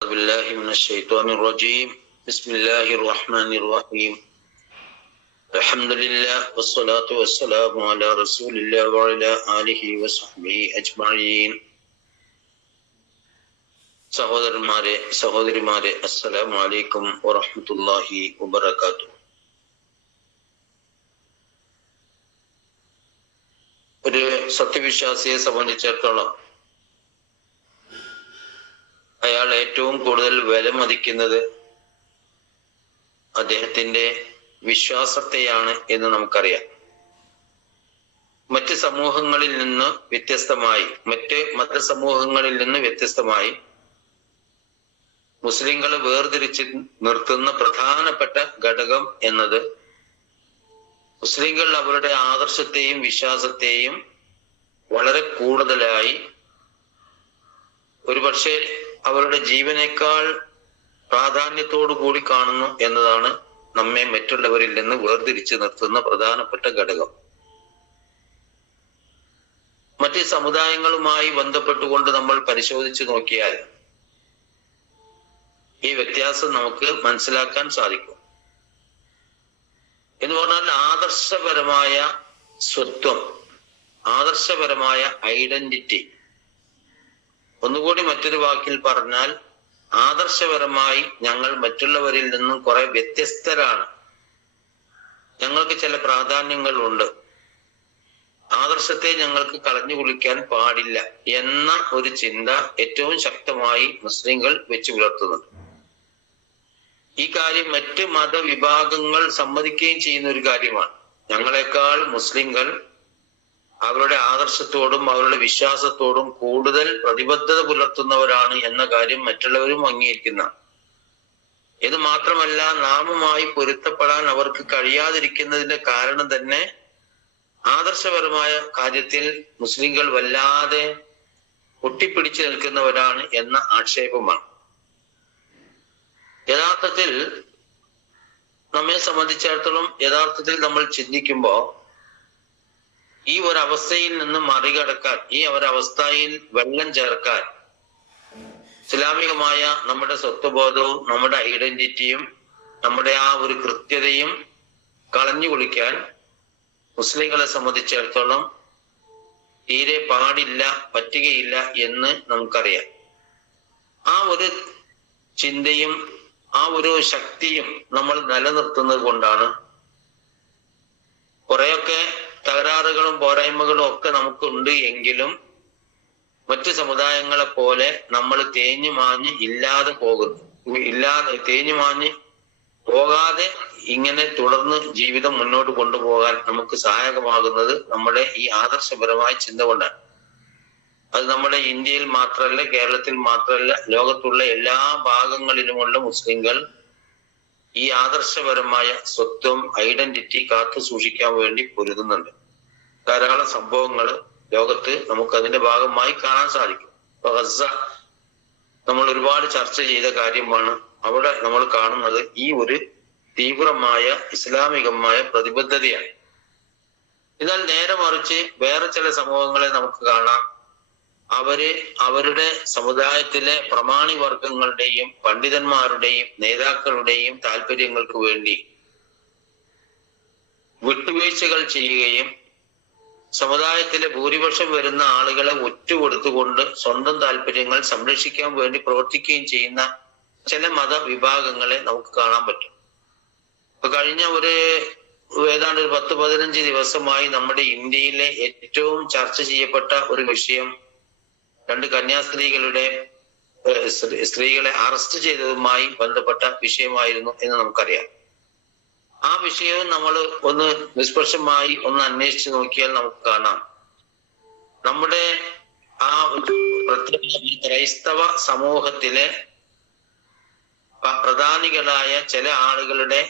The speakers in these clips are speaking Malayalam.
بالله من الشيطان الرجيم بسم الله الرحمن الرحيم الحمد لله والصلاة والسلام على رسول الله وعلى آله وصحبه أجمعين സഹോദരന്മാരെ സഹോദരിമാരെ അസ്സലാമു അലൈക്കും വറഹ്മത്തുള്ളാഹി വബറകാത്തു ഒരു സത്യവിശ്വാസിയെ സംബന്ധിച്ചിടത്തോളം അയാൾ ഏറ്റവും കൂടുതൽ വിലമതിക്കുന്നത് അദ്ദേഹത്തിന്റെ വിശ്വാസത്തെയാണ് എന്ന് നമുക്കറിയാം. മറ്റ് സമൂഹങ്ങളിൽ നിന്ന് വ്യത്യസ്തമായി മറ്റ് മതസമൂഹങ്ങളിൽ നിന്ന് വ്യത്യസ്തമായി മുസ്ലിങ്ങളെ വേർതിരിച്ച് നിർത്തുന്ന പ്രധാനപ്പെട്ട ഘടകം എന്നത് മുസ്ലിങ്ങൾ അവരുടെ ആദർശത്തെയും വിശ്വാസത്തെയും വളരെ കൂടുതലായി ഒരുപക്ഷെ അവരുടെ ജീവനേക്കാൾ പ്രാധാന്യത്തോടു കൂടി കാണുന്നു എന്നതാണ് നമ്മെ മറ്റുള്ളവരിൽ നിന്ന് വേർതിരിച്ചു നിർത്തുന്ന പ്രധാനപ്പെട്ട ഘടകം. മറ്റ് സമുദായങ്ങളുമായി ബന്ധപ്പെട്ടുകൊണ്ട് നമ്മൾ പരിശോധിച്ചു നോക്കിയാൽ ഈ വ്യത്യാസം നമുക്ക് മനസ്സിലാക്കാൻ സാധിക്കും. എന്ന് പറഞ്ഞാൽ ആദർശപരമായ സ്വത്വം ആദർശപരമായ ഐഡന്റിറ്റി ഒന്നുകൂടി മറ്റൊരു വാക്കിൽ പറഞ്ഞാൽ ആദർശപരമായി ഞങ്ങൾ മറ്റുള്ളവരിൽ നിന്നും കുറെ വ്യത്യസ്തരാണ്. ഞങ്ങൾക്ക് ചില പ്രാധാന്യങ്ങൾ ഉണ്ട് ആദർശത്തെ ഞങ്ങൾക്ക് കളഞ്ഞു കുളിക്കാൻ പാടില്ല എന്ന ഒരു ചിന്ത ഏറ്റവും ശക്തമായി മുസ്ലിങ്ങൾ വെച്ചു പുലർത്തുന്നുണ്ട്. ഈ കാര്യം മറ്റ് മതവിഭാഗങ്ങൾ സമ്മതിക്കുകയും ചെയ്യുന്ന ഒരു കാര്യമാണ്. ഞങ്ങളെക്കാൾ മുസ്ലിങ്ങൾ അവരുടെ ആദർശത്തോടും അവരുടെ വിശ്വാസത്തോടും കൂടുതൽ പ്രതിബദ്ധത പുലർത്തുന്നവരാണ് എന്ന കാര്യം മറ്റുള്ളവരും അംഗീകരിക്കുന്ന. ഇത് മാത്രമല്ല നാമുമായി പൊരുത്തപ്പെടാൻ അവർക്ക് കഴിയാതിരിക്കുന്നതിന്റെ കാരണം തന്നെ ആദർശപരമായ കാര്യത്തിൽ മുസ്ലിങ്ങൾ വല്ലാതെ ഒട്ടിപ്പിടിച്ചു നിൽക്കുന്നവരാണ് എന്ന ആക്ഷേപമാണ്. യഥാർത്ഥത്തിൽ നമ്മെ സംബന്ധിച്ചിടത്തോളം യഥാർത്ഥത്തിൽ നമ്മൾ ചിന്തിക്കുമ്പോൾ ഈ ഒരവസ്ഥയിൽ നിന്ന് മറികടക്കാൻ ഈ ഒരവസ്ഥയിൽ വെള്ളം ചേർക്കാൻ ഇസ്ലാമികമായ നമ്മുടെ സ്വത്വബോധവും നമ്മുടെ ഐഡന്റിറ്റിയും നമ്മുടെ ആ ഒരു കൃത്യതയും കളഞ്ഞു കുളിക്കാൻ മുസ്ലിങ്ങളെ സംബന്ധിച്ചിടത്തോളം തീരെ പാടില്ല പറ്റുകയില്ല എന്ന് നമുക്കറിയാം. ആ ഒരു ചിന്തയും ആ ഒരു ശക്തിയും നമ്മൾ നിലനിർത്തുന്നത് കൊണ്ടാണ് കുറെയൊക്കെ തകരാറുകളും പോരായ്മകളും ഒക്കെ നമുക്കുണ്ട് എങ്കിലും മറ്റു സമുദായങ്ങളെ പോലെ നമ്മൾ തേഞ്ഞു മാഞ്ഞ് ഇല്ലാതെ പോകുന്നു. ഇല്ലാതെ തേഞ്ഞു മാഞ്ഞ് പോകാതെ ഇങ്ങനെ തുടർന്ന് ജീവിതം മുന്നോട്ട് കൊണ്ടുപോകാൻ നമുക്ക് സഹായകമാകുന്നത് നമ്മുടെ ഈ ആദർശപരമായ ചിന്ത കൊണ്ടാണ്. അത് നമ്മുടെ ഇന്ത്യയിൽ മാത്രമല്ല കേരളത്തിൽ മാത്രമല്ല ലോകത്തുള്ള എല്ലാ ഭാഗങ്ങളിലുമുള്ള മുസ്ലിങ്ങൾ ഈ ആദർശപരമായ സ്വത്വം ഐഡന്റിറ്റി കാത്തു സൂക്ഷിക്കാൻ വേണ്ടി പൊരുതുന്നുണ്ട്. ധാരാളം സംഭവങ്ങൾ ലോകത്ത് നമുക്ക് അതിന്റെ ഭാഗമായി കാണാൻ സാധിക്കും. ഇപ്പൊ ഗസ നമ്മൾ ഒരുപാട് ചർച്ച ചെയ്ത കാര്യമാണ്. അവിടെ നമ്മൾ കാണുന്നത് ഈ ഒരു തീവ്രമായ ഇസ്ലാമികമായ പ്രതിബദ്ധതയാണ്. എന്നാൽ നേരെ മറിച്ച് വേറെ ചില സംഭവങ്ങളെ നമുക്ക് കാണാം. അവർ അവരുടെ സമുദായത്തിലെ പ്രമാണി വർഗങ്ങളുടെയും പണ്ഡിതന്മാരുടെയും നേതാക്കളുടെയും താല്പര്യങ്ങൾക്ക് വേണ്ടി വിട്ടുവീഴ്ചകൾ ചെയ്യുകയും സമുദായത്തിലെ ഭൂരിപക്ഷം വരുന്ന ആളുകളെ ഒറ്റുകൊടുത്തുകൊണ്ട് സ്വന്തം താല്പര്യങ്ങൾ സംരക്ഷിക്കാൻ വേണ്ടി പ്രവർത്തിക്കുകയും ചെയ്യുന്ന ചില മതവിഭാഗങ്ങളെ നമുക്ക് കാണാൻ പറ്റും. ഇപ്പൊ കഴിഞ്ഞ ഒരു ഏതാണ്ട് ഒരു പത്ത് പതിനഞ്ച് ദിവസമായി നമ്മുടെ ഇന്ത്യയിലെ ഏറ്റവും ചർച്ച ചെയ്യപ്പെട്ട ഒരു വിഷയം രണ്ട് കന്യാസ്ത്രീകളുടെ സ്ത്രീകളെ അറസ്റ്റ് ചെയ്തതുമായി ബന്ധപ്പെട്ട വിഷയമായിരുന്നു എന്ന് നമുക്കറിയാം. ആ വിഷയവും നമ്മൾ ഒന്ന് നിഷ്പക്ഷമായി ഒന്ന് അന്വേഷിച്ച് നോക്കിയാൽ നമുക്ക് കാണാം. നമ്മുടെ ആ പ്രത്യേക ക്രൈസ്തവ സമൂഹത്തിലെ പ്രധാനികളായ ചില ആളുകളുടെ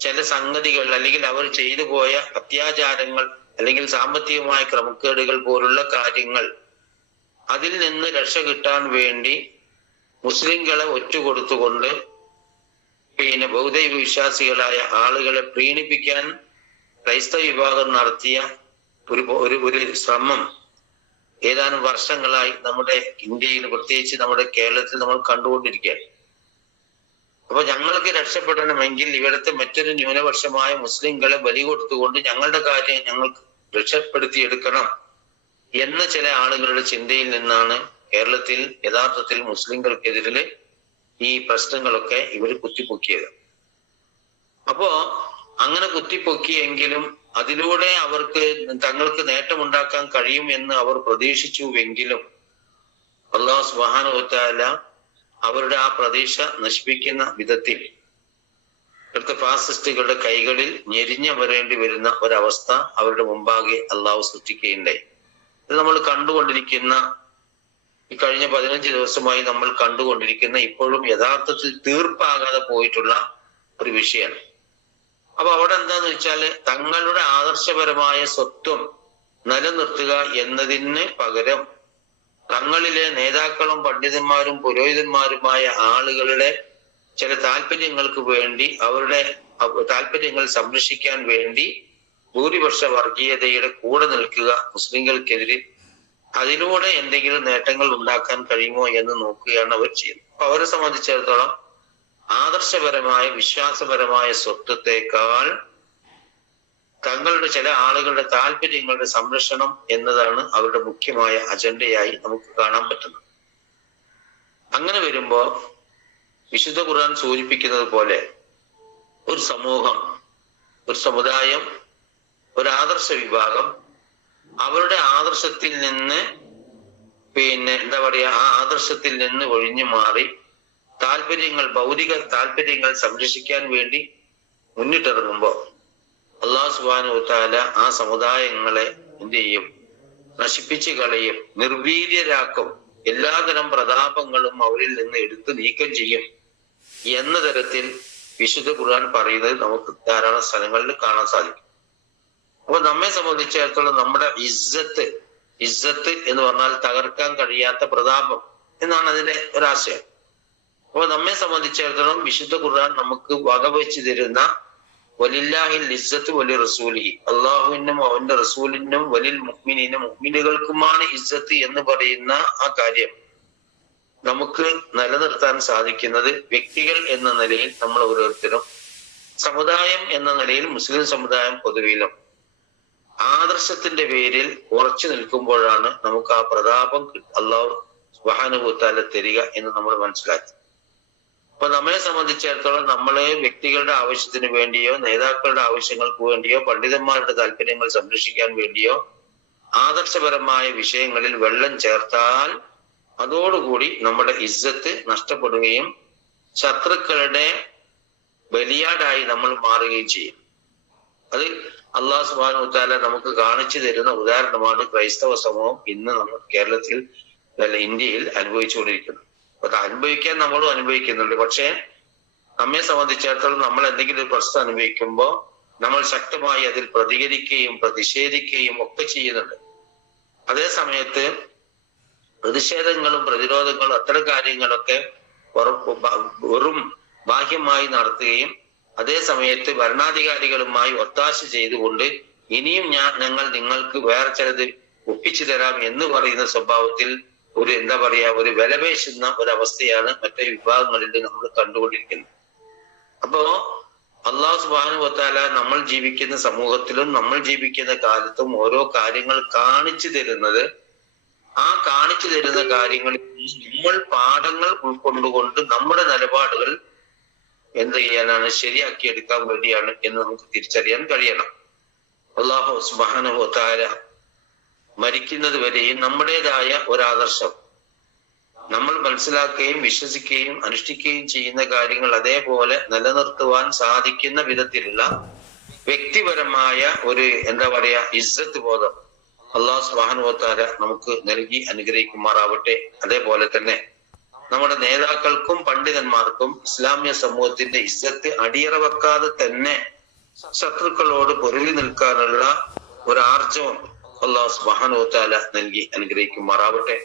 ചില സംഗതികൾ അല്ലെങ്കിൽ അവർ ചെയ്തു പോയ അത്യാചാരങ്ങൾ അല്ലെങ്കിൽ സാമ്പത്തികമായ ക്രമക്കേടുകൾ പോലുള്ള കാര്യങ്ങൾ അതിൽ നിന്ന് രക്ഷ കിട്ടാൻ വേണ്ടി മുസ്ലിങ്ങളെ ഒറ്റുകൊടുത്തുകൊണ്ട് പിന്നെ ബൗദ്ധൈവ വിശ്വാസികളായ ആളുകളെ പ്രീണിപ്പിക്കാൻ ക്രൈസ്തവ വിഭാഗം നടത്തിയ ഒരു ഒരു ഒരു ശ്രമം ഏതാനും വർഷങ്ങളായി നമ്മുടെ ഇന്ത്യയിൽ പ്രത്യേകിച്ച് നമ്മുടെ കേരളത്തിൽ നമ്മൾ കണ്ടുകൊണ്ടിരിക്കുകയാണ്. അപ്പൊ ഞങ്ങൾക്ക് രക്ഷപ്പെടണമെങ്കിൽ ഇവിടുത്തെ മറ്റൊരു ന്യൂനപക്ഷമായ മുസ്ലിങ്ങളെ ബലി കൊടുത്തുകൊണ്ട് ഞങ്ങളുടെ കാര്യം ഞങ്ങൾക്ക് രക്ഷപ്പെടുത്തിയെടുക്കണം. എന്ന ചില ആളുകളുടെ ചിന്തയിൽ നിന്നാണ് കേരളത്തിൽ യഥാർത്ഥത്തിൽ മുസ്ലിങ്ങൾക്കെതിരെ ഈ പ്രശ്നങ്ങളൊക്കെ ഇവർ കുത്തിപ്പൊക്കിയത്. അപ്പോ അങ്ങനെ കുത്തിപ്പൊക്കിയെങ്കിലും അതിലൂടെ അവർക്ക് തങ്ങൾക്ക് നേട്ടമുണ്ടാക്കാൻ കഴിയും എന്ന് അവർ പ്രതീക്ഷിച്ചുവെങ്കിലും അള്ളാഹു സുബാനുവത്താല അവരുടെ ആ പ്രതീക്ഷ നശിപ്പിക്കുന്ന വിധത്തിൽ ഇവിടുത്തെ ഫാസിസ്റ്റുകളുടെ കൈകളിൽ ഞെരിഞ്ഞ വരേണ്ടി വരുന്ന ഒരവസ്ഥ അവരുടെ മുമ്പാകെ അള്ളാഹു സൃഷ്ടിക്കുകയുണ്ടായി. ഇത് നമ്മൾ കണ്ടുകൊണ്ടിരിക്കുന്ന ഈ കഴിഞ്ഞ പതിനഞ്ച് ദിവസമായി നമ്മൾ കണ്ടുകൊണ്ടിരിക്കുന്ന ഇപ്പോഴും യഥാർത്ഥത്തിൽ തീർപ്പാകാതെ പോയിട്ടുള്ള ഒരു വിഷയമാണ്. അപ്പൊ അവിടെ എന്താന്ന് വെച്ചാൽ തങ്ങളുടെ ആദർശപരമായ സ്വത്വം നിലനിർത്തുക എന്നതിന് പകരം തങ്ങളിലെ നേതാക്കളും പണ്ഡിതന്മാരും പുരോഹിതന്മാരുമായ ആളുകളുടെ ചില താല്പര്യങ്ങൾക്ക് വേണ്ടി അവരുടെ അവ- താല്പര്യങ്ങൾ സംരക്ഷിക്കാൻ വേണ്ടി ഭൂരിപക്ഷ വർഗീയതയുടെ കൂടെ നിൽക്കുക മുസ്ലിങ്ങൾക്കെതിരെ അതിലൂടെ എന്തെങ്കിലും നേട്ടങ്ങൾ ഉണ്ടാക്കാൻ കഴിയുമോ എന്ന് നോക്കുകയാണ് അവർ ചെയ്യുന്നത്. അപ്പൊ അവരെ സംബന്ധിച്ചിടത്തോളം ആദർശപരമായ വിശ്വാസപരമായ സ്വത്വത്തെക്കാൾ തങ്ങളുടെ ചില ആളുകളുടെ താല്പര്യങ്ങളുടെ സംരക്ഷണം എന്നതാണ് അവരുടെ മുഖ്യമായ അജണ്ടയായി നമുക്ക് കാണാൻ പറ്റുന്നത്. അങ്ങനെ വരുമ്പോ വിശുദ്ധ ഖുർആൻ സൂചിപ്പിക്കുന്നത് പോലെ ഒരു സമൂഹം ഒരു സമുദായം ഒരു ആദർശ വിഭാഗം. അവരുടെ ആദർശത്തിൽ നിന്ന് പിന്നെ എന്താ പറയാ ആ ആദർശത്തിൽ നിന്ന് ഒഴിഞ്ഞു മാറി താല്പര്യങ്ങൾ ഭൗതിക താല്പര്യങ്ങൾ സംരക്ഷിക്കാൻ വേണ്ടി മുന്നിട്ടിറങ്ങുമ്പോ അള്ളാഹു താല ആ സമുദായങ്ങളെ എന്ത് ചെയ്യും? നശിപ്പിച്ചു കളയും നിർവീര്യരാക്കും എല്ലാതരം പ്രതാപങ്ങളും അവരിൽ നിന്ന് എടുത്തു നീക്കം ചെയ്യും എന്ന തരത്തിൽ വിശുദ്ധ ഖുർആൻ പറയുന്നത് നമുക്ക് ധാരാളം സ്ഥലങ്ങളിൽ കാണാൻ സാധിക്കും. അപ്പൊ നമ്മെ സംബന്ധിച്ചിടത്തോളം നമ്മുടെ ഇസ്സത്ത് ഇസ്സത്ത് എന്ന് പറഞ്ഞാൽ തകർക്കാൻ കഴിയാത്ത പ്രതാപം എന്നാണ് അതിന്റെ ഒരാശയം അപ്പൊ നമ്മെ സംബന്ധിച്ചിടത്തോളം വിശുദ്ധ ഖുർആൻ നമുക്ക് വകവെച്ച് തരുന്ന വലില്ലാഹിൽ ഇസ്സത്ത് വലി റസൂലി. അള്ളാഹുവിനും അവന്റെ റസൂലിനും വലിൽ മുഹ്മിനും മുഹ്മിനുകൾക്കുമാണ് ഇസ്സത്ത് എന്ന് പറയുന്ന ആ കാര്യം നമുക്ക് നിലനിർത്താൻ സാധിക്കുന്നത് വ്യക്തികൾ എന്ന നിലയിൽ നമ്മൾ ഓരോരുത്തരും സമുദായം എന്ന നിലയിൽ മുസ്ലിം സമുദായം പൊതുവിലും ആദർശത്തിന്റെ പേരിൽ ഉറച്ചു നിൽക്കുമ്പോഴാണ് നമുക്ക് ആ പ്രതാപം അള്ളാഹു സുബാനുഭൂത്താല തരിക എന്ന് നമ്മൾ മനസ്സിലാക്കി. അപ്പൊ നമ്മളെ സംബന്ധിച്ചിടത്തോളം നമ്മളെ വ്യക്തികളുടെ ആവശ്യത്തിന് വേണ്ടിയോ നേതാക്കളുടെ ആവശ്യങ്ങൾക്ക് വേണ്ടിയോ പണ്ഡിതന്മാരുടെ താല്പര്യങ്ങൾ സംരക്ഷിക്കാൻ വേണ്ടിയോ ആദർശപരമായ വിഷയങ്ങളിൽ വെള്ളം ചേർത്താൽ അതോടുകൂടി നമ്മുടെ ഇജ്ജത്ത് നഷ്ടപ്പെടുകയും ശത്രുക്കളുടെ ബലിയാടായി നമ്മൾ മാറുകയും ചെയ്യും. അത് അള്ളാഹു സുബാനു താല നമുക്ക് കാണിച്ചു തരുന്ന ഉദാഹരണമാണ് ക്രൈസ്തവ സമൂഹം ഇന്ന് നമ്മൾ കേരളത്തിൽ അല്ല ഇന്ത്യയിൽ അനുഭവിച്ചുകൊണ്ടിരിക്കുന്നത്. അത് അനുഭവിക്കാൻ നമ്മളും അനുഭവിക്കുന്നുണ്ട്. പക്ഷേ നമ്മെ സംബന്ധിച്ചിടത്തോളം നമ്മൾ എന്തെങ്കിലും ഒരു പ്രശ്നം അനുഭവിക്കുമ്പോൾ നമ്മൾ ശക്തമായി അതിൽ പ്രതികരിക്കുകയും പ്രതിഷേധിക്കുകയും ഒക്കെ ചെയ്യുന്നുണ്ട്. അതേ സമയത്ത് പ്രതിഷേധങ്ങളും പ്രതിരോധങ്ങളും അത്തരം കാര്യങ്ങളൊക്കെ വെറും ബാഹ്യമായി നടത്തുകയും അതേ സമയത്ത് ഭരണാധികാരികളുമായി ഒത്താശ ചെയ്തുകൊണ്ട് ഇനിയും ഞാൻ ഞങ്ങൾ നിങ്ങൾക്ക് വേറെ ചിലത് ഒപ്പിച്ചു തരാം എന്ന് പറയുന്ന സ്വഭാവത്തിൽ ഒരു എന്താ പറയാ ഒരു വിലപേശുന്ന ഒരവസ്ഥയാണ് മറ്റേ വിഭാഗങ്ങളിൽ നമ്മൾ കണ്ടുകൊണ്ടിരിക്കുന്നത്. അപ്പോ അള്ളാഹു സുബാനു വത്താല നമ്മൾ ജീവിക്കുന്ന സമൂഹത്തിലും നമ്മൾ ജീവിക്കുന്ന കാലത്തും ഓരോ കാര്യങ്ങൾ കാണിച്ചു തരുന്നത് ആ കാണിച്ചു തരുന്ന കാര്യങ്ങളിൽ നമ്മൾ പാഠങ്ങൾ ഉൾക്കൊണ്ടുകൊണ്ട് നമ്മുടെ നിലപാടുകൾ എന്ത് ചെയ്യാനാണ്? ശരിയാക്കി എടുക്കാൻ വേണ്ടിയാണ് എന്ന് നമുക്ക് തിരിച്ചറിയാൻ കഴിയണം. അള്ളാഹു സുബാനുഭവ താര മരിക്കുന്നത് വരെയും നമ്മുടേതായ ഒരാദർശം. നമ്മൾ മനസ്സിലാക്കുകയും വിശ്വസിക്കുകയും അനുഷ്ഠിക്കുകയും ചെയ്യുന്ന കാര്യങ്ങൾ അതേപോലെ നിലനിർത്തുവാൻ സാധിക്കുന്ന വിധത്തിലുള്ള വ്യക്തിപരമായ ഒരു എന്താ പറയാ ഇസ്സത്ത് ബോധം അള്ളാഹു സുബാനുഭവത്താര നമുക്ക് നൽകി അനുഗ്രഹിക്കുമാറാവട്ടെ. അതേപോലെ തന്നെ നമ്മുടെ നേതാക്കൾക്കും പണ്ഡിതന്മാർക്കും ഇസ്ലാമിക സമൂഹത്തിന്റെ ഇസ്സത്ത് അടിയറ വെക്കാതെ തന്നെ ശത്രുക്കളോട് പൊരുതി നിൽക്കാനുള്ള ഒരു ആർജവം അള്ളാഹു താല നൽകി അനുഗ്രഹിക്കുമാറാവട്ടെ.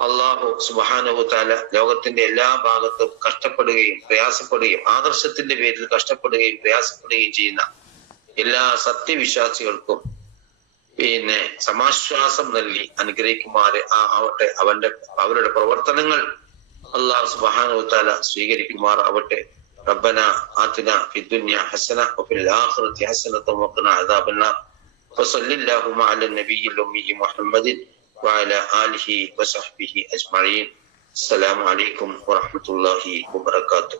അള്ളാഹു സുബാനുത്താല ലോകത്തിന്റെ എല്ലാ ഭാഗത്തും കഷ്ടപ്പെടുകയും പ്രയാസപ്പെടുകയും ആദർശത്തിന്റെ പേരിൽ കഷ്ടപ്പെടുകയും പ്രയാസപ്പെടുകയും ചെയ്യുന്ന എല്ലാ സത്യവിശ്വാസികൾക്കും പിന്നെ സമാശ്വാസം നൽകി അനുഗ്രഹിക്കുമാരെ ആ ആവട്ടെ അവന്റെ അവരുടെ പ്രവർത്തനങ്ങൾ അള്ളാഹു സുബ്ഹാനഹു വതആല സ്വീകരിക്കുമാർ ആവട്ടെ ربنا آتنا في الدنيا حسنة وفي الآخرة حسنة وقنا عذاب النار وصل اللهم على النبي الأمي محمد وعلى آله وصحبه أجمعين السلام عليكم ورحمة الله وبركاته